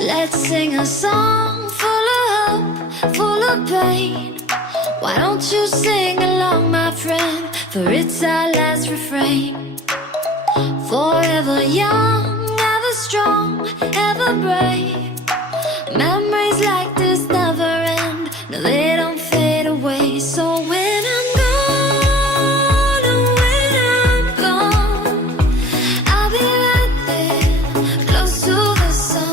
Let's sing a song full of hope, full of pain. Why don't you sing along, my friend? For it's our last refrain. Forever young, ever strong, ever brave. Memories like this never end. No, they don't fade away. So when I'm gone, oh, when I'm gone, I'll be right there, close to the sun.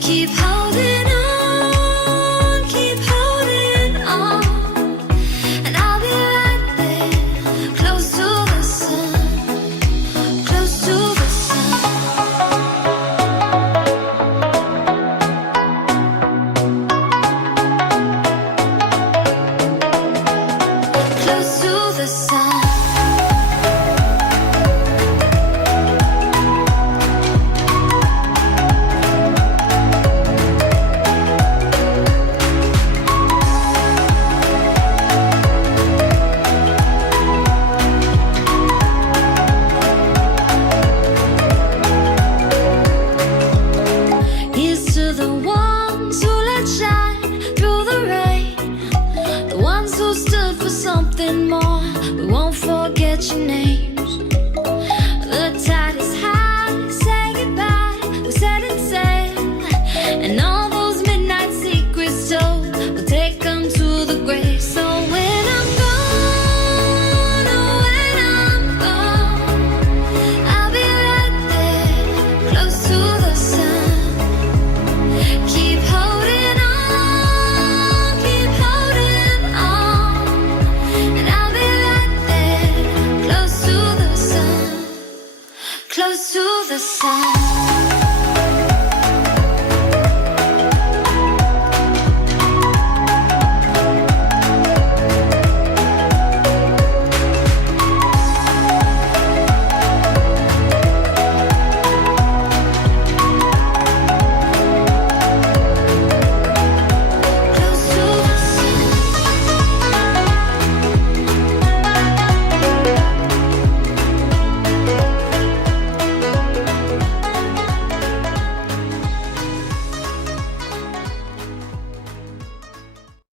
Keep holding on, keep holding on, and I'll be right there, close to the sun, close to the sun. Close to the sun. Here's to the ones who let shine through the rain, the ones who stood for something more. We won't forget your names. The tide is high, say goodbye, we're setting sail, and all those midnight secrets told, we'll take them to the grave. So when I'm gone, oh, when I'm gone, I'll be right there, close to the sun. Keep holding on, keep holding on, and I'll be right there, close to the sun, close to the sun.